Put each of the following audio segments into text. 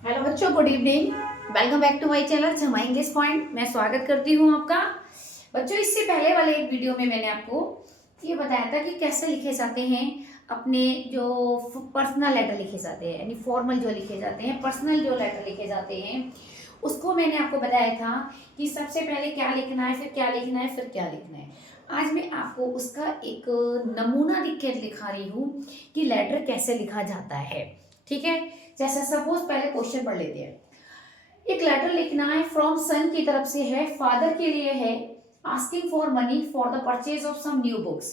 Hello बच्चों, good evening. Welcome back to my channel जमा English point. मैं स्वागत करती हूँ आपका। बच्चों, इससे पहले वाले एक वीडियो में मैंने आपको ये बताया था कि कैसे लिखे जाते हैं अपने जो पर्सनल लेटर लिखे जाते हैं, यानी फॉर्मल जो लिखे जाते हैं, पर्सनल जो लेटर लिखे जाते हैं, उसको मैंने आपको बताया था कि सबसे पहले क्या लिखना है, फिर क्या लिखना है, फिर क्या लिखना है। आज मैं आपको उसका एक नमूना लिख के दिखा रही हूँ कि लेटर कैसे लिखा जाता है। ठीक है, जैसा सपोज पहले क्वेश्चन पढ़ लेते हैं। एक लेटर लिखना है, फ्रॉम सन की तरफ से है, फादर के लिए है, asking for money for the purchase of some new books.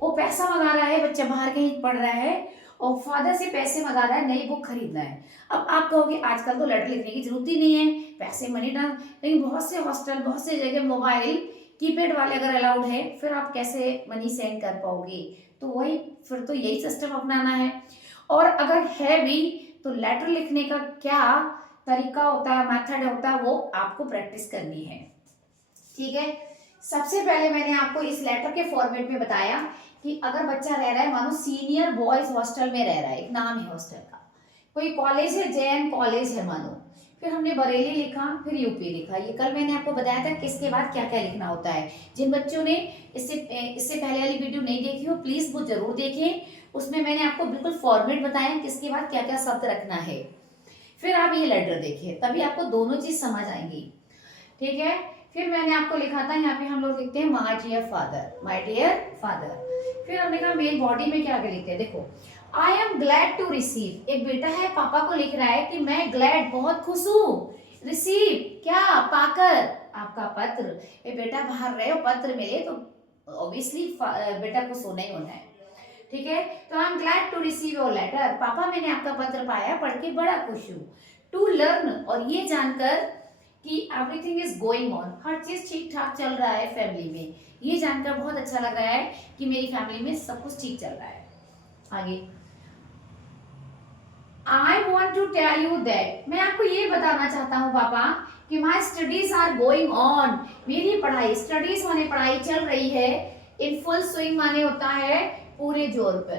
वो पैसा मंगा रहा है, बच्चा बाहर कहीं पढ़ रहा है और फादर से पैसे मंगा रहा है, नई बुक खरीदना है। अब आप कहोगे आजकल तो लेटर लिखने की जरूरत ही नहीं है, पैसे मनी ट्रांस, लेकिन बहुत से हॉस्टल, बहुत से जगह मोबाइल कीपैड वाले अगर अलाउड है, फिर आप कैसे मनी सेंड कर पाओगे? तो वही, फिर तो यही सिस्टम अपनाना है। और अगर है भी तो लेटर लिखने का क्या तरीका होता है, मेथड होता है, वो आपको प्रैक्टिस करनी है। ठीक है, सबसे पहले मैंने आपको इस लेटर के फॉर्मेट में बताया कि अगर बच्चा रह रहा है, मानो सीनियर बॉयज हॉस्टल में रह रहा है, एक नाम है हॉस्टल का, कोई कॉलेज है, जैन कॉलेज है मानो, फिर हमने बरेली लिखा, फिर यूपी लिखा। ये कल मैंने आपको बताया था किसके बाद क्या क्या लिखना होता है। जिन बच्चों ने इससे इससे पहले वाली वीडियो नहीं देखी हो, प्लीज वो जरूर देखें। उसमें मैंने आपको बिल्कुल फॉर्मेट बताया किसके बाद क्या क्या शब्द रखना है। फिर आप ये लेटर देखिए, तभी आपको दोनों चीज समझ आएंगी। ठीक है, फिर मैंने आपको लिखा था, यहाँ पे हम लोग लिखते हैं my dear father, my dear father. फिर हमने कहा मेन बॉडी में क्या क्या लिखते हैं, देखो, I am glad to receive. एक बेटा है, पापा को लिख रहा है कि मैं ग्लैड, बहुत खुश हूँ, रिसीव क्या, पाकर, आपका पत्र। ये बेटा बाहर रहे और पत्र मिले तो ऑब्वियसली बेटा को सोना ही होना है। ठीक है, तो I am glad to receive your letter. पापा, मैंने आपका पत्र पाया, पढ़ के बड़ा खुश हूँ। टू लर्न, और ये जानकर कि एवरीथिंग इज गोइंग ऑन, हर चीज ठीक ठाक चल रहा है फैमिली में, ये जानकर बहुत अच्छा लग रहा है कि मेरी फैमिली में सब कुछ ठीक चल रहा है। आगे, I want to tell you that, मैं आपको ये बताना चाहता हूँ पापा कि my studies are going on, मेरी पढ़ाई, स्टडीज माने पढ़ाई चल रही है, इन फुल स्विंग माने होता है पूरे जोर पर,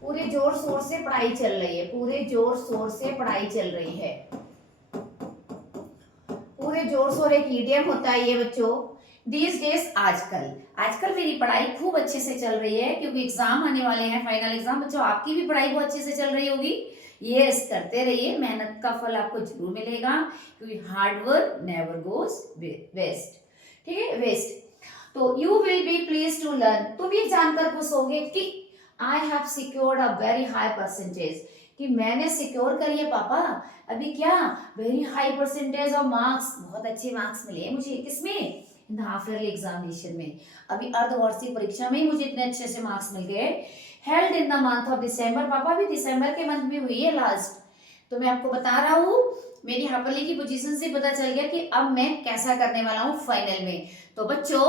पूरे जोर शोर से पढ़ाई चल रही है, पूरे जोर शोर से पढ़ाई चल रही है। पूरे जोर शोर एक ईडियम होता है ये बच्चों। दीज डेज, आजकल, आजकल मेरी पढ़ाई खूब अच्छे से चल रही है, क्योंकि एग्जाम आने वाले हैं, फाइनल एग्जाम। बच्चों, आपकी भी पढ़ाई बहुत अच्छे से चल रही होगी। यस, करते रहिए, मेहनत का फल आपको जरूर मिलेगा, क्योंकि hard work never goes waste. ठीक है, वेस्ट। तो you will be please to learn, तुम ये जानकर खुश होगे कि I have secured a very high percentage, कि मैंने सिक्योर करी है पापा अभी क्या, very high percentage of marks, बहुत अच्छे मार्क्स मिले मुझे, किसमें, in the half yearly examination में, अभी अर्धवार्षिक परीक्षा में ही मुझे इतने अच्छे से मार्क्स मिल गए। Held in the month of December, पापा भी दिसंबर के मंथ में हुई है लास्ट। तो मैं आपको बता रहा हूँ, मेरी हाफली की पोजीशन से पता चल गया कि अब मैं कैसा करने वाला हूँ फाइनल में। तो बच्चों,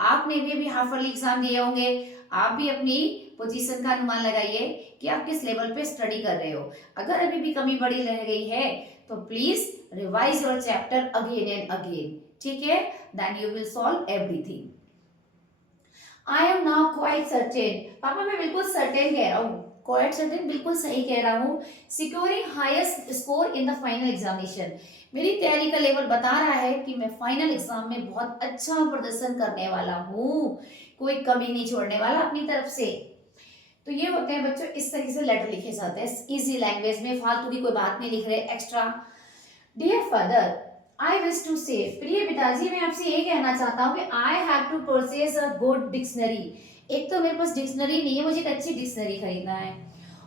आपने भी अभी हाफली एग्जाम दिए होंगे, आप भी अपनी पोजीशन का अनुमान लगाइए कि आप किस लेवल पे स्टडी कर रहे हो। अगर अभी भी कमी बड़ी रह गई है तो please revise your chapter again and again. ठीक है, then you will solve everything. I am now quite certain, पापा मैं बिल्कुल सर्टेन कह रहा हूँ, क्वाइट सर्टेन बिल्कुल सही कह रहा हूँ। Securing highest score in the final examination, मेरी तैयारी का लेवल बता रहा है कि मैं फाइनल एग्जाम में बहुत अच्छा प्रदर्शन करने वाला हूँ, कोई कमी नहीं छोड़ने वाला अपनी तरफ से। तो ये होते हैं बच्चों, इस तरीके से लेटर लिखे जाते हैं इजी लैंग्वेज में, फालतू की कोई बात नहीं लिख रहे extra. Dear father, I wish to say, प्रिय पिताजी मैं आपसे ये कहना चाहता हूँ कि I have to purchase a good dictionary, एक तो मेरे पास डिक्शनरी नहीं है, मुझे एक अच्छी डिक्शनरी खरीदना है,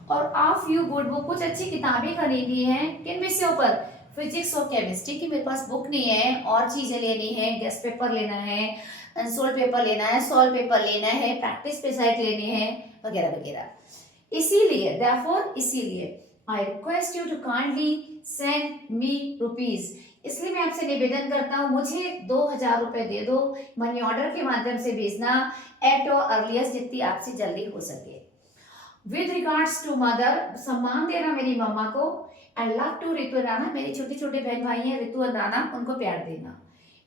और आ फ्यू गुड बुक, कुछ अच्छी किताबें खरीदनी है। किन विषयों पर, फिजिक्स और केमिस्ट्री की मेरे पास बुक नहीं है, और चीजें लेनी है, गेस्ट पेपर लेना है, अनसोल्ड पेपर लेना है, सॉल्व पेपर लेना है, प्रैक्टिस पेसाइट लेने हैं, वगैरह वगैरह। इसीलिए therefore, इसीलिए I request you to kindly send me rupees, इसलिए मैं आपसे निवेदन करता हूँ मुझे 2000 रुपए दे दो, मनी ऑर्डर के माध्यम से भेजना, एट और अर्लियस्ट, जितनी आपसे जल्दी हो सके। विद रिगार्ड्स टू मदर, सम्मान देना मेरी मम्मा को, एंड लव टू ऋतु और राना, मेरे छोटे छोटे बहन भाई हैं ऋतु और राना, उनको प्यार देना।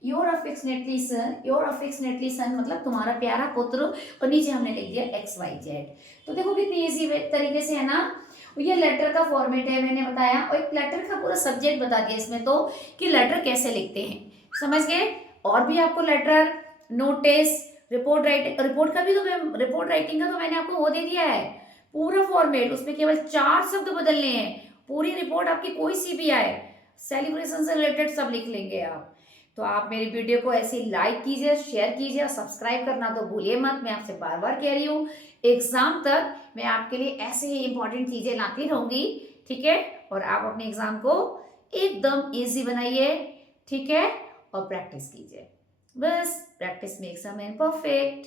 Your affectionately son, your affectionately son मतलब तुम्हारा प्यारा पुत्र, और नीचे हमने लिख दिया XYZ। तो देखो कितनी इजी तरीके से है ना। ये लेटर का फॉर्मेट है मैंने बताया, और एक लेटर का पूरा सब्जेक्ट बता दिया इसमें तो कि लेटर कैसे लिखते हैं, समझ गए। और भी आपको letter, notice, report writing, report writing का तो मैंने आपको वो दे दिया है पूरा फॉर्मेट, उसमें केवल 4 शब्द बदलने हैं, पूरी रिपोर्ट आपकी कोई सी भी आए, सेलिब्रेशन से रिलेटेड सब लिख लेंगे आप। तो आप मेरी वीडियो को ऐसे ही लाइक कीजिए, शेयर कीजिए और सब्सक्राइब करना तो भूलिए मत। मैं आपसे बार बार कह रही हूँ, एग्जाम तक मैं आपके लिए ऐसे ही इंपॉर्टेंट चीजें लाती रहूंगी, ठीक है। और आप अपने एग्जाम को एकदम इजी बनाइए, ठीक है, और प्रैक्टिस कीजिए। बस practice makes a man perfect.